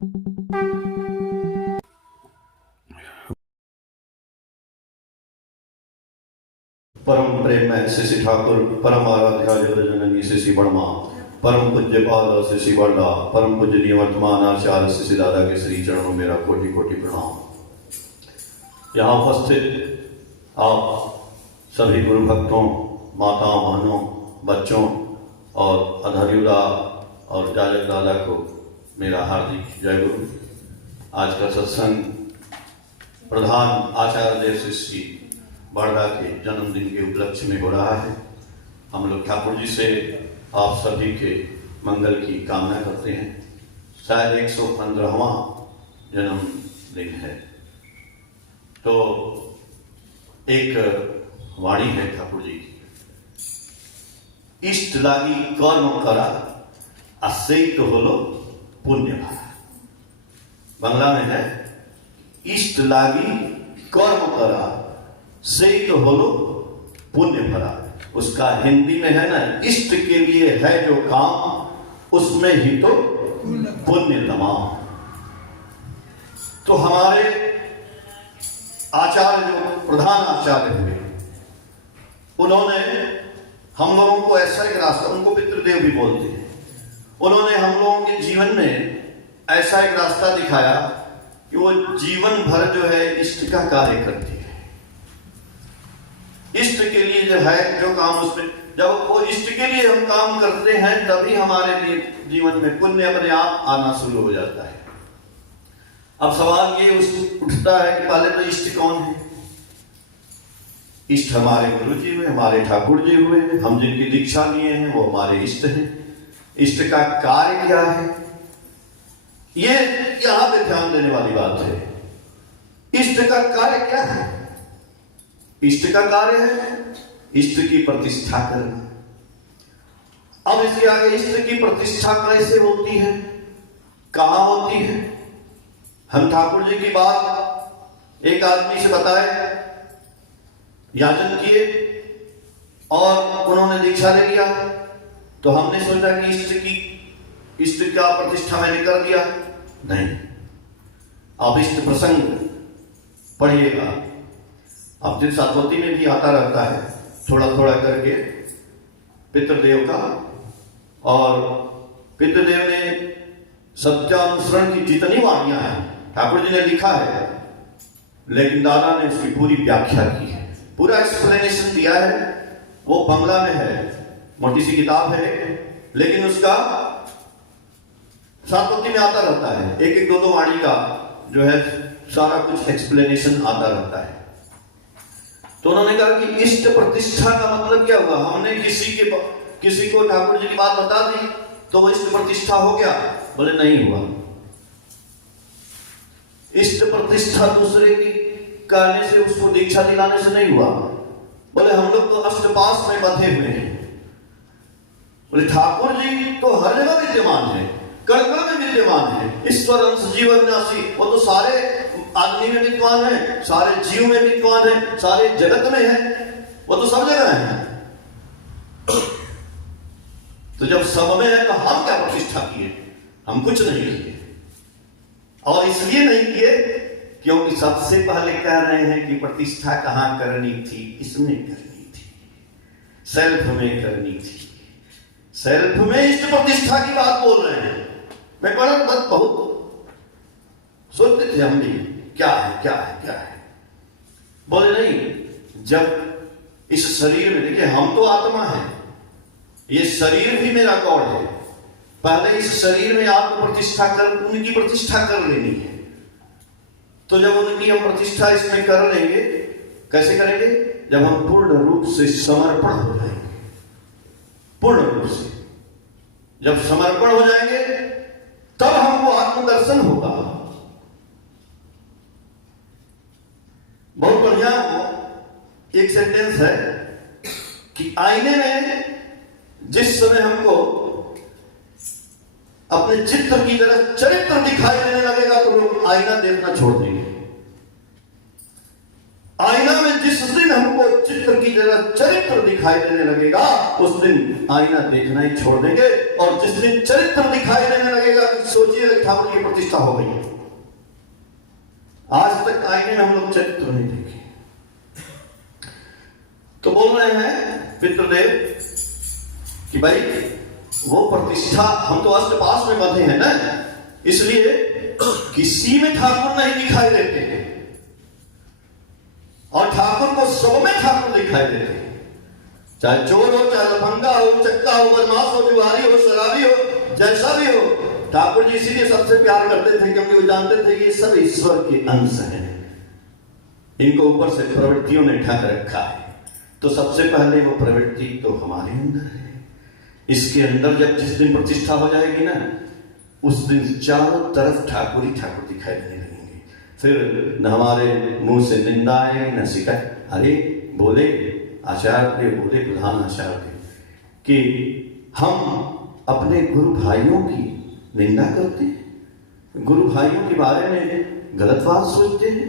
परम प्रेम में शिशि ठाकुर, परम आराध्या जगत जननी शिशि बर्मा, परम पूज्य पाद शिशि बरदा, परम पूजनीय वर्तमान आचार्य शिशि दादा के श्री चरणों मेरा कोटि कोटि प्रणाम। यहाँ उपस्थित आप सभी गुरु भक्तों, माताओं, बहनों, बच्चों और अधर्युदा और जाजक दादा को मेरा हार्दिक जय गुरु। आज का सत्संग प्रधान आचार्य देव शिष्य बरदा के जन्मदिन के उपलक्ष्य में हो रहा है। हम लोग ठाकुर जी से आप सभी के मंगल की कामना करते हैं। शायद 115वां जन्मदिन है, तो एक वाणी है ठाकुर जी की, इष्ट लागी कर्म करा असे तो होलो पुण्य भरा। बांग्ला में है इष्ट लागी कर्म करा से तो होलो पुण्य भरा। उसका हिंदी में है ना, इष्ट के लिए है जो काम उसमें ही तो पुण्य तमाम। तो हमारे आचार्य जो प्रधान आचार्य हुए, उन्होंने हम लोगों को ऐसा एक रास्ता, उनको पितृदेव भी बोलते हैं, उन्होंने हम लोगों के जीवन में ऐसा एक रास्ता दिखाया कि वो जीवन भर जो है इष्ट का कार्य करती है। इष्ट के लिए जो है जो काम, उसमें जब वो इष्ट के लिए हम काम करते हैं तभी हमारे लिए जीवन में पुण्य अपने आप आना शुरू हो जाता है। अब सवाल ये उठता है कि पहले तो इष्ट कौन है? इष्ट हमारे गुरु जी हुए, हमारे ठाकुर जी हुए, हम जिनकी दीक्षा लिए हैं वो हमारे इष्ट हैं। इष्ट का कार्य क्या है, ये यहां पे ध्यान देने वाली बात है। इष्ट का कार्य क्या है? इष्ट का कार्य है इष्ट की प्रतिष्ठा करना। अब इसके आगे इष्ट की प्रतिष्ठा कैसे होती है, कहां होती है? हम ठाकुर जी की बात एक आदमी से बताए, याचन किए और उन्होंने दीक्षा ले लिया, तो हमने सोचा कि इष्ट का प्रतिष्ठा मैंने कर दिया। नहीं, आप इष्ट प्रसंग पढ़िएगा। अब दिन सातवती में भी आता रहता है थोड़ा थोड़ा करके पितृदेव का, और पितृदेव ने सत्यानुसरण की जितनी वाणियां हैं ठाकुर जी ने लिखा है, लेकिन दादा ने उसकी पूरी व्याख्या की है, पूरा एक्सप्लेनेशन दिया है। वो बांग्ला में है, मोटी सी किताब है, लेकिन उसका सातवती में आता रहता है, एक एक दो वाणी का जो है सारा कुछ एक्सप्लेनेशन आता रहता है। तो उन्होंने कहा कि इष्ट प्रतिष्ठा का मतलब क्या हुआ? हमने किसी को ठाकुर जी की बात बता दी तो वो इष्ट प्रतिष्ठा हो गया? बोले नहीं हुआ। इष्ट प्रतिष्ठा दूसरे की करने से, उसको दीक्षा दिलाने से नहीं हुआ। बोले हम लोग तो अष्टपास में बंधे हुए हैं। बोले ठाकुर जी तो हर जगह विद्यमान है, कण कण में विद्यमान है, ईश्वर अंश जीव अविनाशी। वो तो सारे आदमी में विद्वान है, सारे जीव में विद्वान है, सारे जगत में है, वो तो सब जगह है। तो जब सब में है तो हम क्या प्रतिष्ठा किए? हम कुछ नहीं किए। और इसलिए नहीं किए क्योंकि सबसे पहले कह रहे हैं कि प्रतिष्ठा कहां करनी थी? इसमें करनी थी, सेल्फ में करनी थी। सेल्फ में इष्ट प्रतिष्ठा की बात बोल रहे हैं। मैं बहुत सोचते थे हम भी, क्या है क्या है क्या है। बोले नहीं, जब इस शरीर में, देखिए हम तो आत्मा है, ये शरीर भी मेरा गॉड है। पहले इस शरीर में आत्म प्रतिष्ठा कर, उनकी प्रतिष्ठा कर लेनी है। तो जब उनकी हम प्रतिष्ठा इसमें कर लेंगे, कैसे करेंगे? जब हम पूर्ण रूप से समर्पण हो जाएंगे। पूर्ण रूप से जब समर्पण हो जाएंगे तब हमको आत्मदर्शन होगा। बहुत बढ़िया एक सेंटेंस है कि आईने में जिस समय हमको अपने चित्र की तरह चरित्र दिखाई देने लगेगा तो लोग आईना देखना छोड़ देंगे। आईना में जिस दिन हमको चित्र की तरह चरित्र दिखाई देने लगेगा उस दिन आईना देखना ही छोड़ देंगे। और जिस दिन चरित्र दिखाई देने लगेगा, सोचिए ठाकुर की प्रतिष्ठा हो गई। आज तक आईने में हम लोग चरित्र नहीं देखे। तो बोल रहे हैं पितृदेव कि भाई वो प्रतिष्ठा, हम तो अष्टपास में बंधे हैं ना, इसलिए किसी में ठाकुर नहीं दिखाई देते हैं, और ठाकुर को सब में ठाकुर दिखाई देते हैं। चाहे चोर हो, चाहे लफंगा हो, चक्का हो, बदमाश हो, जुआरी हो, शराबी हो, जैसा भी हो, ठाकुर जी इसीलिए सबसे प्यार करते थे क्योंकि वो जानते थे कि ये सब ईश्वर के अंश हैं, इनको ऊपर से प्रवृत्तियों ने ढक रखा है। तो सबसे पहले वो प्रवृत्ति तो हमारे अंदर है। इसके अंदर जब जिस दिन प्रतिष्ठा हो जाएगी ना, उस दिन चारों तरफ ठाकुर ही ठाकुर दिखाई देने लगेंगे। फिर न हमारे मुंह से निंदा आए न शिकायत। अरे बोले आचार्य, बोले प्रधान आचार्य कि हम अपने गुरु भाइयों की निंदा करते हैं, गुरु भाइयों के बारे में गलत बात सोचते हैं,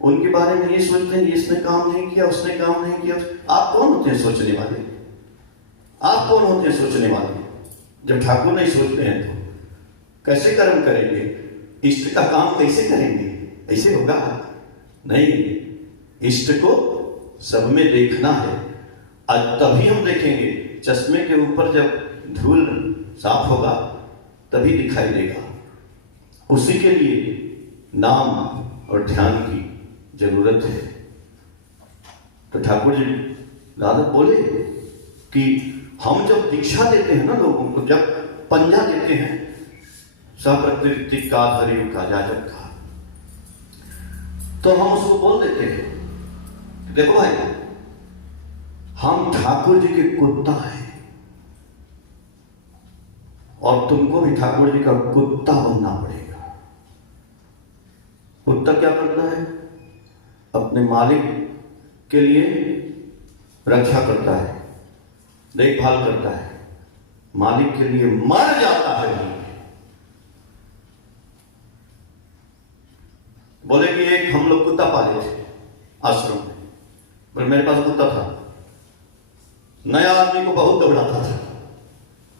उनके बारे में ये सोचते हैं इसने काम नहीं किया, उसने काम नहीं किया। आप कौन होते हैं सोचने वाले? आप कौन होते हैं सोचने वाले? जब ठाकुर नहीं सोचते हैं तो कैसे कर्म करेंगे? इष्ट का काम कैसे करेंगे? ऐसे होगा नहीं। इष्ट को सब में देखना है, आज तभी हम देखेंगे। चश्मे के ऊपर जब धूल साफ होगा तभी दिखाई देगा। उसी के लिए नाम और ध्यान की जरूरत है। तो ठाकुर जी दादा बोले कि हम जब दीक्षा देते हैं ना लोगों को, जब पंजा देते हैं सप्रकृति का धरियु का जाजक का, तो हम उसको बोल देते हैं देखो भाई, हम ठाकुर जी के कुत्ता हैं और तुमको भी ठाकुर जी का कुत्ता बनना पड़ेगा। कुत्ता क्या करता है? अपने मालिक के लिए रक्षा करता है, देखभाल करता है, मालिक के लिए मर जाता है। बोले कि एक हम लोग कुत्ता पाले थे आश्रम में, पर मेरे पास कुत्ता था, नया आदमी को बहुत दौड़ाता था,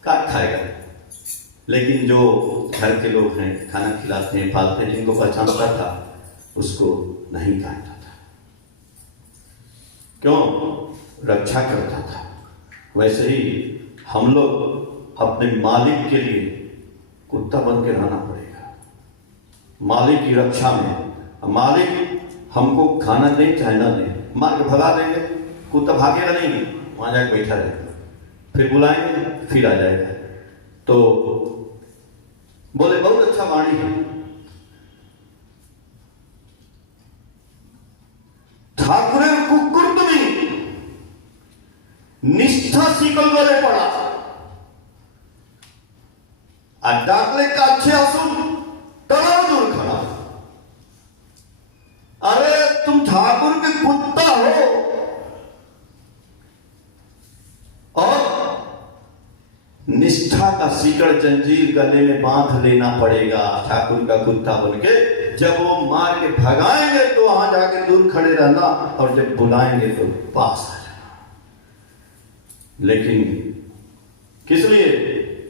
काट खाएगा। लेकिन जो घर के लोग हैं, खाना खिलाते हैं, पालते हैं, जिनको पहचानता था उसको नहीं काटता था। क्यों? रक्षा करता था। वैसे ही हम लोग अपने मालिक के लिए कुत्ता बन के रहना पड़ेगा, मालिक की रक्षा में। मालिक हमको खाना दे चाहे ना दे, मार के भगा देंगे, कुत्ता भागेगा नहीं, वहां जाकर बैठा रहेगा, फिर बुलाएंगे फिर आ जाएगा। तो बोले बहुत अच्छा वाणी है। ठाकुर कुकुर तुम्हें निष्ठा शिकल गले पड़ा डाकले का अच्छे आसुन तलाव दूर खड़ा। अरे तुम ठाकुर के कुत्ता हो और निष्ठा का सीकड़ जंजीर गले में बांध लेना पड़ेगा ठाकुर का कुत्ता बनके। जब वो मार के भगाएंगे तो वहां जाके दूर खड़े रहना, और जब बुलाएंगे तो पास आ जाना। लेकिन किस लिए?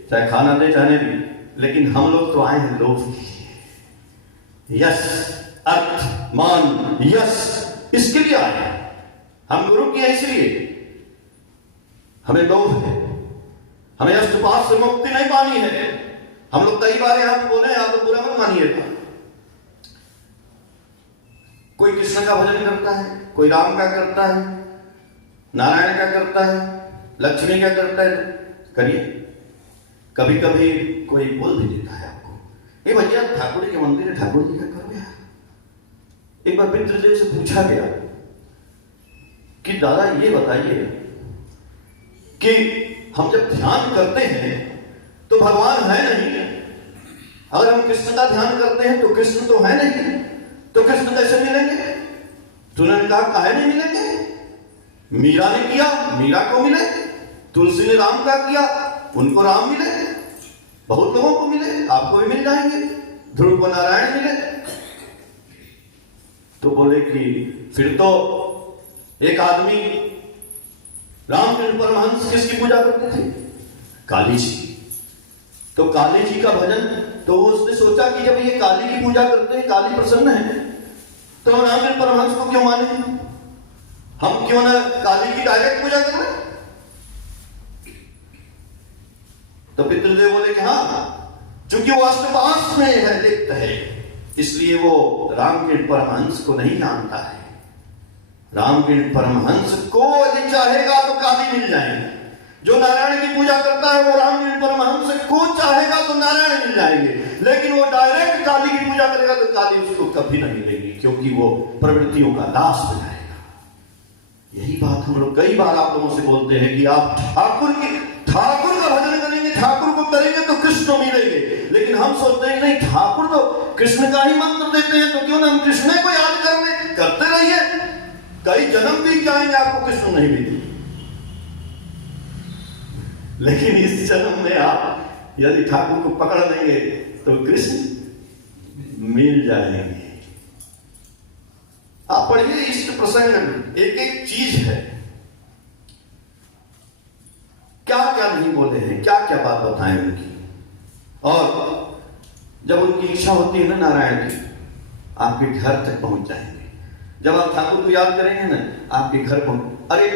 चाहे खाना दे चाहे नहीं, लेकिन हम लोग तो आए हैं लोभ के लिए, यश अर्थ मान यश, इसके लिए आए हैं। हम गुरु की हैं इसलिए हमें लोभ है, हमें अष्टपास से मुक्ति नहीं पानी है। हम लोग कई बार यहां बोले, आप तो बुरा मत मानिएगा। कोई कृष्ण का भजन करता है, कोई राम का करता है, नारायण का करता है, लक्ष्मी का करता है, करिए। कभी कभी कोई बोल भी देता है आपको, ये भैया ठाकुर जी के मंदिर है, ठाकुर जी का करो यार। एक बार पितृदेव से पूछा गया कि दादा ये बताइए कि हम जब ध्यान करते हैं तो भगवान है नहीं, अगर हम कृष्ण का ध्यान करते हैं तो कृष्ण तो है नहीं, तो कृष्ण कैसे मिलेंगे? तो उन्होंने कहा काहे नहीं मिलेंगे? मीरा ने किया, मीरा को मिले, तुलसी ने राम का किया, उनको राम मिले, बहुत लोगों को मिले, आपको भी मिल जाएंगे, ध्रुव को नारायण मिले। तो बोले कि फिर तो एक आदमी रामकृष्ण परमहंस किसकी पूजा करते थे? काली जी। तो काली जी का भजन तो उसने सोचा कि जब ये काली की पूजा करते हैं, काली प्रसन्न है, तो हम रामकृष्ण परमहंस को क्यों माने? हम क्यों ना काली की डायरेक्ट पूजा करें? तो पितृदेव बोले कि हाँ, चूंकि वो अष्टपास में है, लिप्त है, इसलिए वो रामकृष्ण परमहंस को नहीं जानता है। रामकृष्ण परमहंस को यदि चाहेगा तो काली मिल जाएंगे। जो नारायण की पूजा करता है वो रामकृष्ण परमहंस को चाहेगा तो नारायण मिल जाएंगे, लेकिन वो डायरेक्ट काली की पूजा करेगा तो काली उसको कभी नहीं मिलेगी, क्योंकि वो प्रवृत्तियों का दास हो जाएगा। यही बात हम लोग कई बार आप लोगों से बोलते हैं कि आप ठाकुर का भजन करेंगे, ठाकुर को करेंगे तो कृष्ण मिलेंगे, लेकिन हम सोचते हैं नहीं, ठाकुर तो कृष्ण का ही मंत्र देते हैं, तो क्यों ना हम कृष्ण को याद करते रहिए, कई जन्म बीत जाएंगे, आपको कृष्ण नहीं मिलेंगे। लेकिन इस जन्म में आप यदि ठाकुर को पकड़ लेंगे तो कृष्ण मिल जाएंगे। आप पढ़िए इष्ट प्रसंग, एक एक चीज है, क्या क्या नहीं बोले हैं, क्या क्या बात बताएं उनकी। और जब उनकी इच्छा होती है ना नारायण की, आपके घर तक पहुंच जाएंगे। जब आप ठाकुर को याद करेंगे ना, आपके घर पहुंच। अरे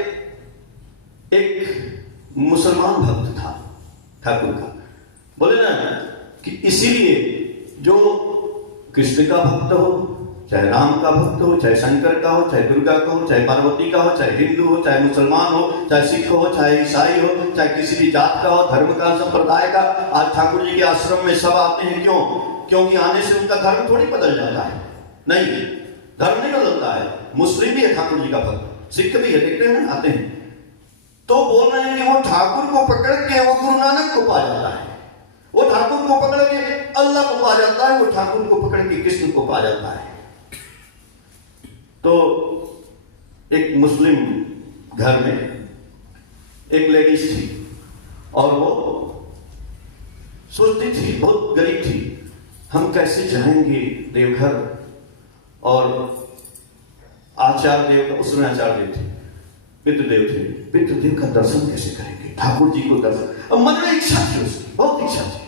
एक मुसलमान भक्त था ठाकुर का, बोले ना कि इसीलिए जो कृष्ण का भक्त हो, चाहे राम का भक्त हो, चाहे शंकर का हो, चाहे दुर्गा का हो, चाहे पार्वती का हो, चाहे हिंदू हो, चाहे मुसलमान हो, चाहे सिख हो, चाहे ईसाई हो, चाहे किसी भी जात का हो, धर्म का, संप्रदाय का, आज ठाकुर जी के आश्रम में सब आते हैं। क्यों? क्योंकि आने से उनका धर्म थोड़ी बदल जाता है। नहीं, धर्म नहीं बदलता है। मुस्लिम भी है ठाकुर जी का भक्त, सिख भी है, देखते हैं आते हैं। तो बोल रहे हैं कि वो ठाकुर को पकड़ के वो गुरु नानक को पा जाता है, वो ठाकुर को पकड़ के अल्लाह को पा जाता है, वो ठाकुर को पकड़ के कृष्ण को पा जाता है। तो एक मुस्लिम घर में एक लेडीज थी और वो सोचती थी, बहुत गरीब थी, हम कैसे जाएंगे देवघर, और आचार्य देव का, उसमें आचार्य थे, पितृदेव थे, पितृदेव का दर्शन कैसे करेंगे, ठाकुर जी को दर्शन। अब मन में इच्छा थी उसकी, बहुत इच्छा थी,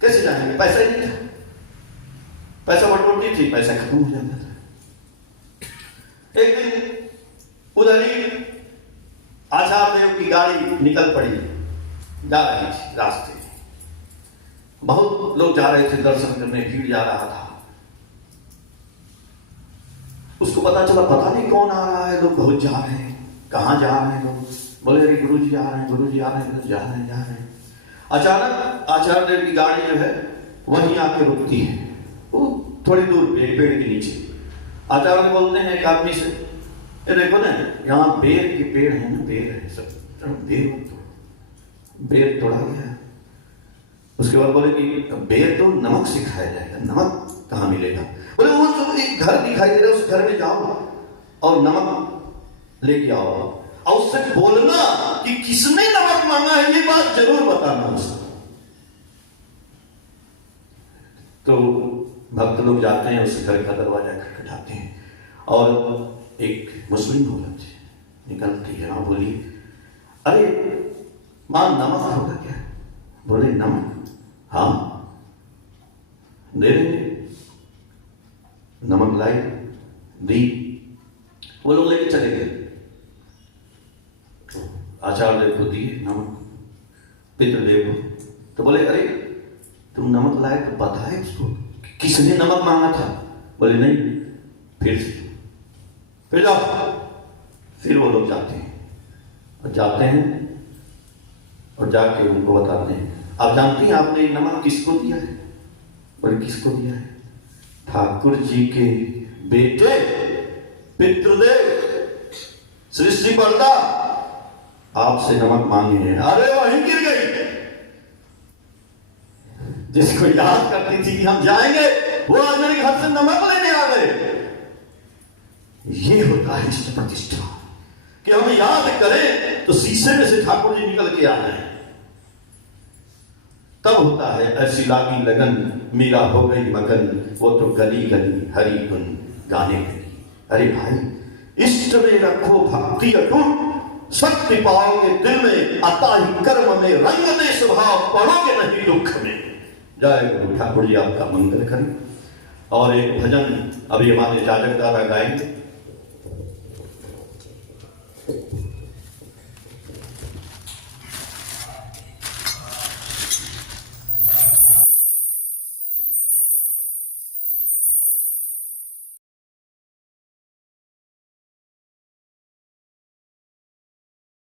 कैसे जाएंगे, पैसा ही नहीं था, पैसा बटोरती थी, पैसा खत्म हो जाता था। एक दिन उधर ही आचार्य देव की गाड़ी निकल पड़ी, जा रही थी रास्ते में, बहुत लोग जा रहे थे दर्शन करने, भीड़ जा रहा था। उसको पता चला, पता नहीं कौन आ रहा है, लोग बहुत जा रहे हैं, कहाँ जा रहे हैं लोग, बोले अरे गुरु जी आ रहे हैं, गुरु जी आ रहे हैं, जा रहे हैं। अचानक आचार्य देव की गाड़ी जो है वहीं आके रुकती है, वो थोड़ी दूर पे पेड़ के नीचे। आचार्य बोलते हैं एक आदमी से, ये देखो ना यहाँ बेर के पेड़ है ना, बेर है सब, बेर तोड़ा गया। उसके बाद बोले कि बेर तो नमक से खाया जाएगा, नमक कहाँ मिलेगा? बोले वो तो एक घर दिखाई दे रहा है, उस घर में जाओ और नमक लेके आओ, और उससे बोलना कि किसने नमक मांगा है, ये बात जरूर बताना उसको। तो भक्त लोग जाते हैं, उस घर का दरवाजा खटखटाते हैं, और एक मुस्लिम औरत निकलती है और बोली, अरे मां नमक होगा क्या? बोले नमक, हाँ दे देंगे। नमक लाई, दी, वो लोग लेके चले गए। तो आचार्य देव को दिए नमक, पितृदेव को। तो बोले अरे तुम नमक लाए तो पता है उसको किसने नमक मांगा था? बोले नहीं। फिर जाओ। फिर वो लोग जाते हैं और जाके उनको बताते हैं, आप जानती हैं आपने नमक किसको दिया है? बोले किसको दिया है? ठाकुर जी के बेटे पितृदेव सृष्टि पर्दा आपसे नमक मांगे हैं। अरे वहीं गिर गई। जिसको याद करती थी कि हम जाएंगे, वो आज मेरे घर से नमक लेने आ गए। ये होता है इष्ट प्रतिष्ठा, कि हम याद करें तो शीशे में से ठाकुर जी निकल के आ जाए। तब होता है ऐसी लागी लगन, मीरा हो गई मगन, वो तो गली गली हरि गुण गाने लगी। अरे भाई इष्ट में रखो भक्ति अटूट, शक्ति पाओगे दिल में, अता ही कर्म में रंग दे स्वभाव, पड़ोगे नहीं दुख में। जय गुरु। ठाकुर जी आपका मंगल करें। और एक भजन अभी हमारे जाजक दादा गाएंगे।